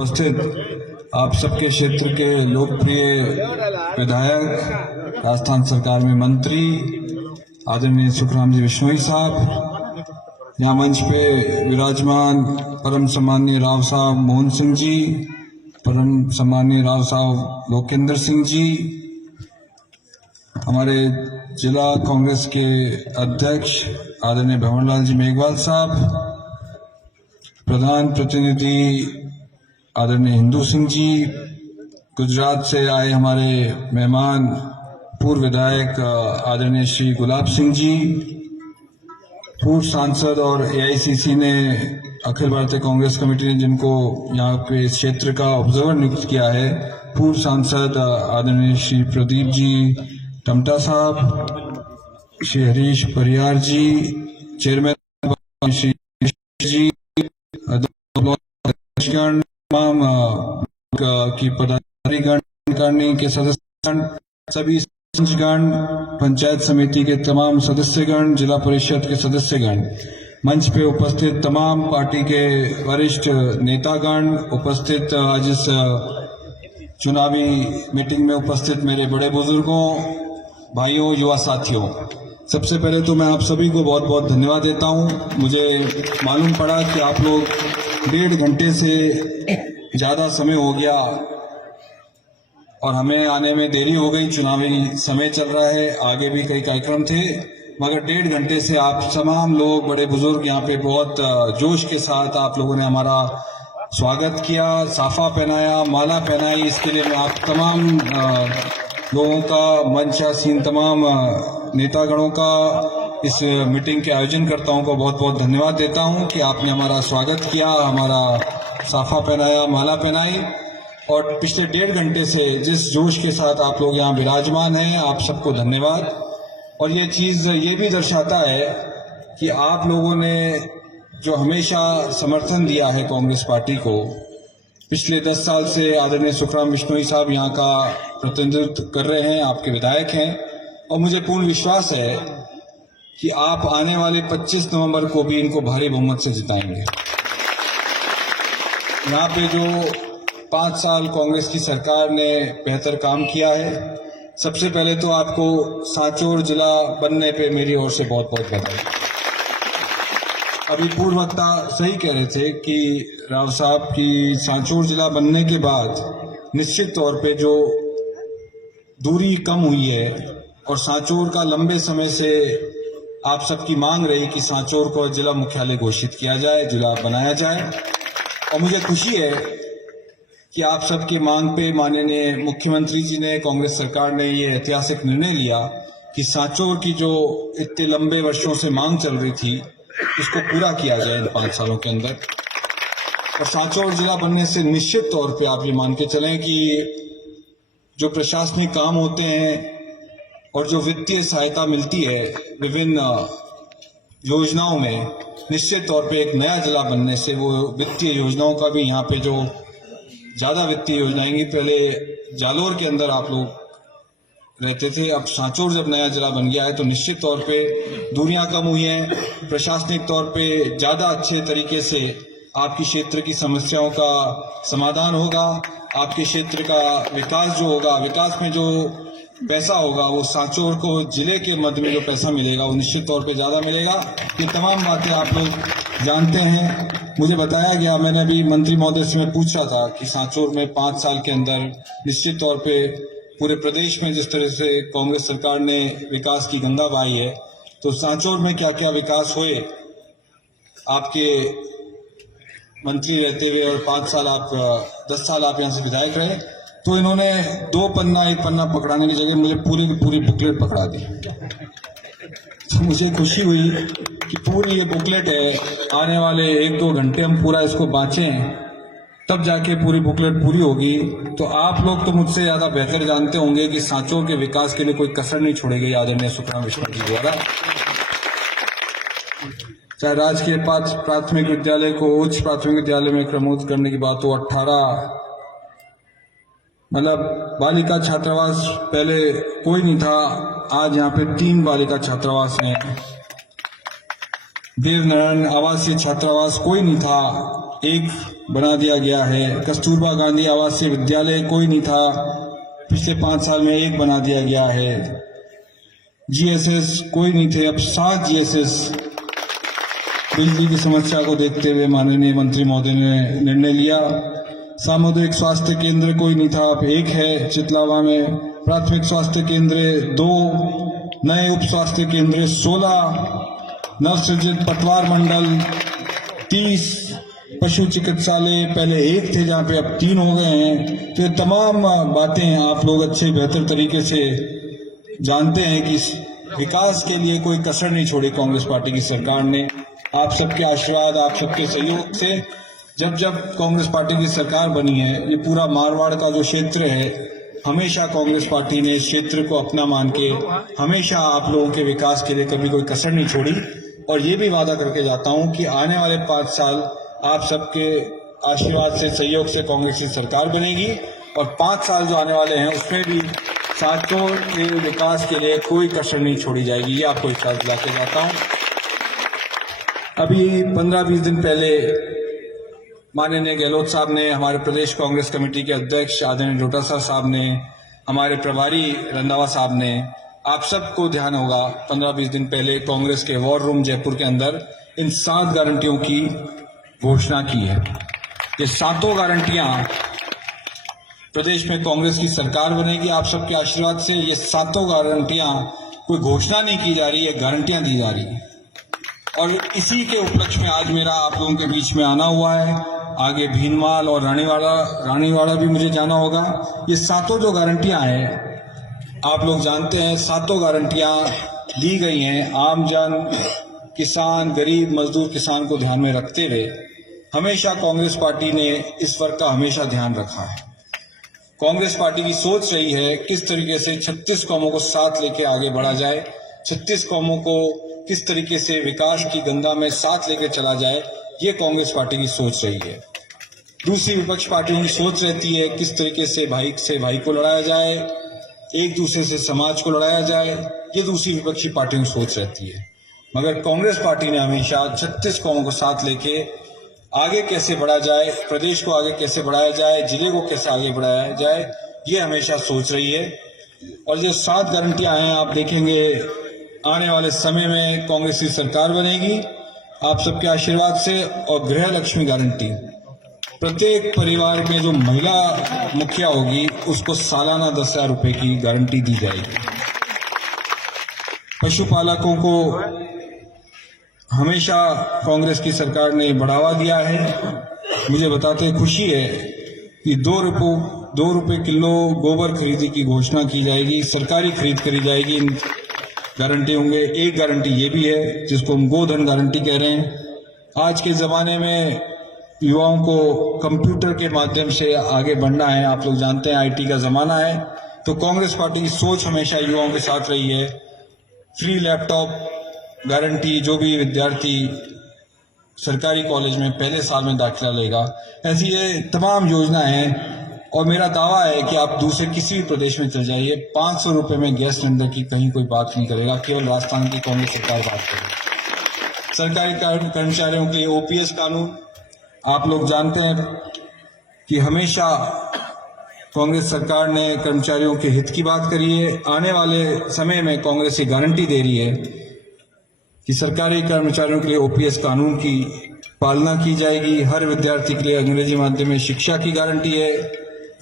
उपस्थित आप सबके क्षेत्र के लोकप्रिय विधायक, राजस्थान सरकार में मंत्री आदरणीय सुखराम जी बिश्नोई साहब, यहाँ मंच पे विराजमान परम सम्माननीय राव साहब मोहन सिंह जी, परम सम्माननीय राव साहब लोकेंद्र सिंह जी, हमारे जिला कांग्रेस के अध्यक्ष आदरणीय भंवरलाल जी मेघवाल साहब, प्रधान प्रतिनिधि आदरणीय हिंदू सिंह जी, गुजरात से आए हमारे मेहमान पूर्व विधायक आदरणीय श्री गुलाब सिंह जी, पूर्व सांसद और एआईसीसी ने अखिल भारतीय कांग्रेस कमेटी ने जिनको यहाँ पे इस क्षेत्र का ऑब्जर्वर नियुक्त किया है, पूर्व सांसद आदरणीय श्री प्रदीप जी टमटा साहब, श्री हरीश परियार जी, चेयरमैन श्री जी, तमाम की पदाधिकारी के सदस्यगण, सभी सरपंचगण, पंचायत समिति के तमाम सदस्यगण, जिला परिषद के सदस्यगण, मंच पे उपस्थित तमाम पार्टी के वरिष्ठ नेतागण, उपस्थित आज इस चुनावी मीटिंग में उपस्थित मेरे बड़े बुजुर्गों, भाइयों, युवा साथियों, सबसे पहले तो मैं आप सभी को बहुत बहुत धन्यवाद देता हूं। मुझे मालूम पड़ा कि आप लोग 1.5 घंटे से ज्यादा समय हो गया और हमें आने में देरी हो गई, चुनावी समय चल रहा है, आगे भी कई कार्यक्रम थे, मगर 1.5 घंटे से आप तमाम लोग, बड़े बुजुर्ग यहाँ पे बहुत जोश के साथ आप लोगों ने हमारा स्वागत किया, साफा पहनाया, माला पहनाई। इसके लिए मैं आप तमाम लोगों का, मंचासीन तमाम नेतागणों का, इस मीटिंग के आयोजनकर्ताओं को बहुत बहुत धन्यवाद देता हूं कि आपने हमारा स्वागत किया, हमारा साफा पहनाया, माला पहनाई। और पिछले 1.5 घंटे से जिस जोश के साथ आप लोग यहाँ विराजमान हैं, आप सबको धन्यवाद। और ये चीज़ ये भी दर्शाता है कि आप लोगों ने जो हमेशा समर्थन दिया है कांग्रेस पार्टी को, पिछले 10 साल से आदरणीय सुखराम बिश्नोई साहब यहाँ का प्रतिनिधित्व कर रहे हैं, आपके विधायक हैं, और मुझे पूर्ण विश्वास है कि आप आने वाले 25 नवंबर को भी इनको भारी बहुमत से जिताएंगे। यहाँ पे जो 5 साल कांग्रेस की सरकार ने बेहतर काम किया है, सबसे पहले तो आपको सांचौर जिला बनने पे मेरी ओर से बहुत बहुत बधाई। अभी पूर्व वक्ता सही कह रहे थे कि राव साहब की सांचौर जिला बनने के बाद निश्चित तौर पे जो दूरी कम हुई है, और सांचौर का लंबे समय से आप सबकी मांग रही कि सांचौर को जिला मुख्यालय घोषित किया जाए, जिला बनाया जाए, और मुझे खुशी है कि आप सबकी मांग पे माननीय मुख्यमंत्री जी ने, कांग्रेस सरकार ने ये ऐतिहासिक निर्णय लिया कि सांचौर की जो इतने लंबे वर्षों से मांग चल रही थी, इसको पूरा किया जाए इन 5 सालों के अंदर। और सांचौर जिला बनने से निश्चित तौर पे आप ये मान के चलें कि जो प्रशासनिक काम होते हैं और जो वित्तीय सहायता मिलती है विभिन्न योजनाओं में, निश्चित तौर पे एक नया जिला बनने से वो वित्तीय योजनाओं का भी यहाँ पे जो ज़्यादा वित्तीय योजनाएं, पहले जालोर के अंदर आप लोग रहते थे, अब सांचौर जब नया जिला बन गया है तो निश्चित तौर पे दूरियां कम हुई हैं, प्रशासनिक तौर पे ज़्यादा अच्छे तरीके से आपकी क्षेत्र की समस्याओं का समाधान होगा, आपके क्षेत्र का विकास जो होगा, विकास में जो पैसा होगा वो सांचौर को जिले के मध्य में जो पैसा मिलेगा वो निश्चित तौर पे ज़्यादा मिलेगा। ये तमाम बातें आप लोग जानते हैं। मुझे बताया गया, मैंने अभी मंत्री महोदय से मैं पूछ रहा था कि सांचौर में 5 साल के अंदर निश्चित तौर पे पूरे प्रदेश में जिस तरह से कांग्रेस सरकार ने विकास की गंगा बहाई है, तो सांचौर में क्या क्या विकास हुए आपके मंत्री रहते हुए, और 5 साल आप 10 साल आप यहाँ से विधायक रहे, तो इन्होंने 2 पन्ना 1 पन्ना पकड़ाने की जगह मुझे पूरी की पूरी बुकलेट पकड़ा दी। तो मुझे खुशी हुई कि पूरी ये बुकलेट है, आने वाले 1-2 घंटे हम पूरा इसको बाँचें, तब जाके पूरी बुकलेट पूरी होगी। तो आप लोग तो मुझसे ज़्यादा बेहतर जानते होंगे कि सांचौर के विकास के लिए कोई कसर नहीं छोड़ी गई आदरणीय सुखराम बिश्नोई जी द्वारा। चाहे राजकीय प्राथमिक विद्यालय को उच्च प्राथमिक विद्यालय में क्रमोन्नत करने की बात हो, 18 मतलब बालिका छात्रावास पहले कोई नहीं था, आज यहाँ पे 3 बालिका छात्रावास हैं। देवनारायण आवासीय छात्रावास कोई नहीं था, एक बना दिया गया है। कस्तूरबा गांधी आवासीय विद्यालय कोई नहीं था, पिछले 5 साल में एक बना दिया गया है। जीएसएस कोई नहीं थे, अब 7 जीएसएस। बिजली की समस्या को देखते हुए माननीय मंत्री महोदय ने निर्णय लिया। सामुदायिक स्वास्थ्य केंद्र कोई नहीं था, अब एक है चितलावा में। प्राथमिक स्वास्थ्य केंद्र 2, नए उप स्वास्थ्य केंद्र 16, नवसृजित पटवार मंडल 30, पशु चिकित्सालय पहले 1 थे जहाँ पे अब 3 हो गए हैं। तो ये तमाम बातें आप लोग अच्छे बेहतर तरीके से जानते हैं कि विकास के लिए कोई कसर नहीं छोड़ी कांग्रेस पार्टी की सरकार ने। आप सबके आशीर्वाद, आप सबके सहयोग से जब जब कांग्रेस पार्टी की सरकार बनी है, ये पूरा मारवाड़ का जो क्षेत्र है, हमेशा कांग्रेस पार्टी ने इस क्षेत्र को अपना मान के हमेशा आप लोगों के विकास के लिए कभी कोई कसर नहीं छोड़ी। और ये भी वादा करके जाता हूं कि आने वाले 5 साल आप सबके आशीर्वाद से, सहयोग से कांग्रेस की सरकार बनेगी और 5 साल जो आने वाले हैं उसमें भी सांचौर के विकास के लिए कोई कसर नहीं छोड़ी जाएगी। ये आपको विश्वास दिला के जाता हूं। अभी 15-20 दिन पहले माननीय गहलोत साहब ने, हमारे प्रदेश कांग्रेस कमेटी के अध्यक्ष आदरणीय डोटासरा साहब ने, हमारे प्रभारी रंधावा साहब ने, आप सबको ध्यान होगा 15-20 दिन पहले कांग्रेस के वॉर रूम जयपुर के अंदर इन 7 गारंटियों की घोषणा की है। ये 7 गारंटियां प्रदेश में कांग्रेस की सरकार बनेगी आप सबके आशीर्वाद से। ये 7 गारंटियां कोई घोषणा नहीं की जा रही है, गारंटियां दी जा रही है। और इसी के उपलक्ष्य में आज मेरा आप लोगों के बीच में आना हुआ है। आगे भीनमाल और रानीवाड़ा भी मुझे जाना होगा। ये 7 जो गारंटियां हैं, आप लोग जानते हैं 7 गारंटियां दी गई हैं आम जन, किसान, गरीब, मजदूर, किसान को ध्यान में रखते हुए। हमेशा कांग्रेस पार्टी ने इस वर्ग का हमेशा ध्यान रखा है। कांग्रेस पार्टी की सोच रही है किस तरीके से 36 कौमों को साथ लेके आगे बढ़ा जाए, 36 कौमों को किस तरीके से विकास की गंगा में साथ लेके चला जाए, ये कांग्रेस पार्टी की सोच रही है। दूसरी विपक्ष पार्टियों की सोच रहती है किस तरीके से भाई को लड़ाया जाए, एक दूसरे से समाज को लड़ाया जाए, ये दूसरी विपक्षी पार्टियों की सोच रहती है। मगर कांग्रेस पार्टी ने हमेशा 36 कौमों को साथ लेके आगे कैसे बढ़ा जाए, प्रदेश को आगे कैसे बढ़ाया जाए, जिले को कैसे आगे बढ़ाया जाए, ये हमेशा सोच रही है। और जो 7 गारंटियां हैं, आप देखेंगे आने वाले समय में कांग्रेस की सरकार बनेगी आप सबके आशीर्वाद से। और गृह लक्ष्मी गारंटी, प्रत्येक परिवार में जो महिला मुखिया होगी उसको सालाना 10,000 रुपए की गारंटी दी जाएगी। पशुपालकों को हमेशा कांग्रेस की सरकार ने बढ़ावा दिया है। मुझे बताते खुशी है कि 2 रुपए किलो गोबर खरीदी की घोषणा की जाएगी, सरकारी खरीद करी जाएगी। गारंटी होंगे, एक गारंटी ये भी है जिसको हम गोधन गारंटी कह रहे हैं। आज के जमाने में युवाओं को कंप्यूटर के माध्यम से आगे बढ़ना है, आप लोग जानते हैं आईटी का जमाना है। तो कांग्रेस पार्टी की सोच हमेशा युवाओं के साथ रही है। फ्री लैपटॉप गारंटी, जो भी विद्यार्थी सरकारी कॉलेज में पहले साल में दाखिला लेगा, ऐसी ये तमाम योजनाएं हैं। और मेरा दावा है कि आप दूसरे किसी भी प्रदेश में चल जाइए, 500 रुपए में गैस सिलेंडर की कहीं कोई बात नहीं करेगा, केवल राजस्थान की कांग्रेस सरकार बात करेगी। सरकारी कर्मचारियों के ओपीएस कानून, आप लोग जानते हैं कि हमेशा कांग्रेस सरकार ने कर्मचारियों के हित की बात करी है। आने वाले समय में कांग्रेस ये गारंटी दे रही है कि सरकारी कर्मचारियों के लिए ओपीएस कानून की पालना की जाएगी। हर विद्यार्थी के लिए अंग्रेजी माध्यम में शिक्षा की गारंटी है।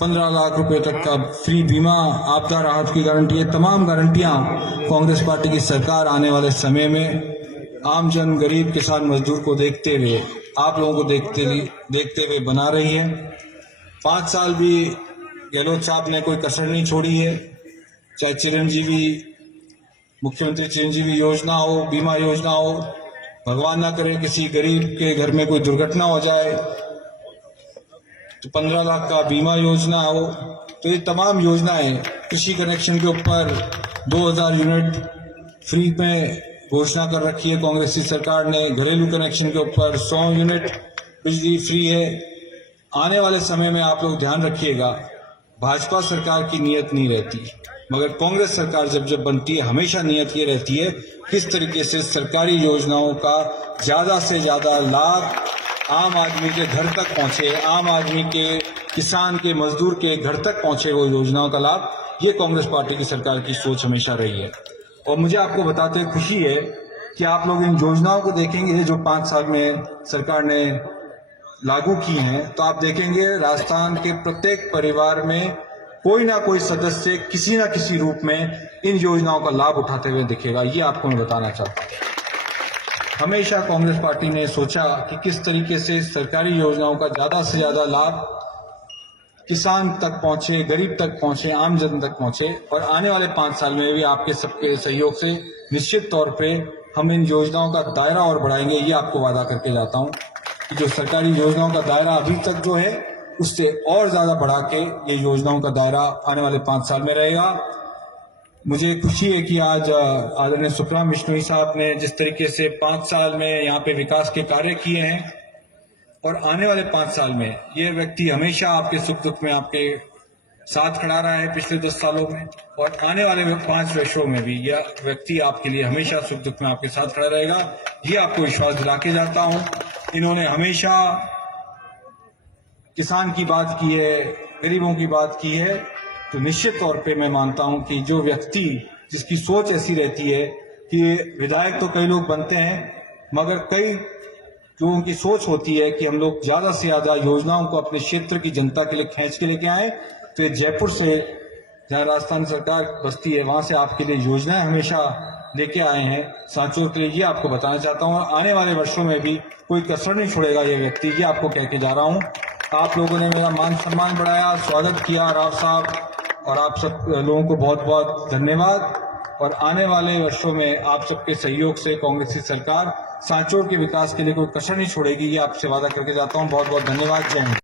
15 लाख रुपए तक का फ्री बीमा, आपदा राहत की गारंटी है। तमाम गारंटियां कांग्रेस पार्टी की सरकार आने वाले समय में आम जन, गरीब, किसान, मजदूर को देखते हुए, आप लोगों को देखते हुए बना रही है। 5 साल भी गहलोत साहब ने कोई कसर नहीं छोड़ी है। चाहे चिरंजीवी, मुख्यमंत्री चिरंजीवी योजना हो, बीमा योजना हो, भगवान ना करे किसी गरीब के घर में कोई दुर्घटना हो जाए तो 15 लाख का बीमा योजना हो। तो ये तमाम योजनाएं, कृषि कनेक्शन के ऊपर 2000 यूनिट फ्री में घोषणा कर रखी है कांग्रेस की सरकार ने। घरेलू कनेक्शन के ऊपर 100 यूनिट बिजली फ्री है। आने वाले समय में आप लोग ध्यान रखिएगा, भाजपा सरकार की नीयत नहीं रहती, मगर कांग्रेस सरकार जब बनती है हमेशा नियत ये रहती है किस तरीके से सरकारी योजनाओं का ज्यादा से ज्यादा लाभ आम आदमी के घर तक पहुंचे, आम आदमी के, किसान के, मजदूर के घर तक पहुंचे वो योजनाओं का लाभ। ये कांग्रेस पार्टी की सरकार की सोच हमेशा रही है। और मुझे आपको बताते हुए खुशी है कि आप लोग इन योजनाओं को देखेंगे जो 5 साल में सरकार ने लागू की हैं, तो आप देखेंगे राजस्थान के प्रत्येक परिवार में कोई ना कोई सदस्य किसी ना किसी रूप में इन योजनाओं का लाभ उठाते हुए दिखेगा। ये आपको मैं बताना चाहता हूँ। हमेशा कांग्रेस पार्टी ने सोचा कि किस तरीके से सरकारी योजनाओं का ज्यादा से ज्यादा लाभ किसान तक पहुंचे, गरीब तक पहुंचे, आम जन तक पहुंचे। और आने वाले 5 साल में भी आपके सबके सहयोग से निश्चित तौर पे हम इन योजनाओं का दायरा और बढ़ाएंगे। ये आपको वादा करके जाता हूं कि जो सरकारी योजनाओं का दायरा अभी तक जो है उससे और ज्यादा बढ़ा के ये योजनाओं का दायरा आने वाले 5 साल में रहेगा। मुझे खुशी है कि आज आदरणीय सुखराम बिश्नोई साहब ने जिस तरीके से 5 साल में यहाँ पे विकास के कार्य किए हैं और आने वाले 5 साल में ये व्यक्ति हमेशा आपके सुख दुख में आपके साथ खड़ा रहा है पिछले 10 सालों में, और आने वाले 5 वर्षों में भी यह व्यक्ति आपके लिए हमेशा सुख दुख में आपके साथ खड़ा रहेगा। ये आपको विश्वास दिला के जाता हूं। इन्होंने हमेशा किसान की बात की है, गरीबों की बात की है, तो निश्चित तौर पे मैं मानता हूं कि जो व्यक्ति जिसकी सोच ऐसी रहती है कि विधायक तो कई लोग बनते हैं मगर कई लोगों की सोच होती है कि हम लोग ज्यादा से ज्यादा योजनाओं को अपने क्षेत्र की जनता के लिए खींच के लेके आए, तो ये जयपुर से जहाँ राजस्थान सरकार बसती है वहां से आपके लिए योजनाएं हमेशा लेके आए हैं सांचौर के लिए। ये आपको बताना चाहता हूँ। आने वाले वर्षों में भी कोई कसर नहीं छोड़ेगा ये व्यक्ति, ये आपको कह के जा रहा हूँ। आप लोगों ने मेरा मान सम्मान बढ़ाया, स्वागत किया राव साहब, और आप सब लोगों को बहुत बहुत धन्यवाद। और आने वाले वर्षों में आप सबके सहयोग से कांग्रेस की सरकार सांचौर के विकास के लिए कोई कसर नहीं छोड़ेगी, ये आपसे वादा करके जाता हूँ। बहुत बहुत धन्यवाद। जय हिंद।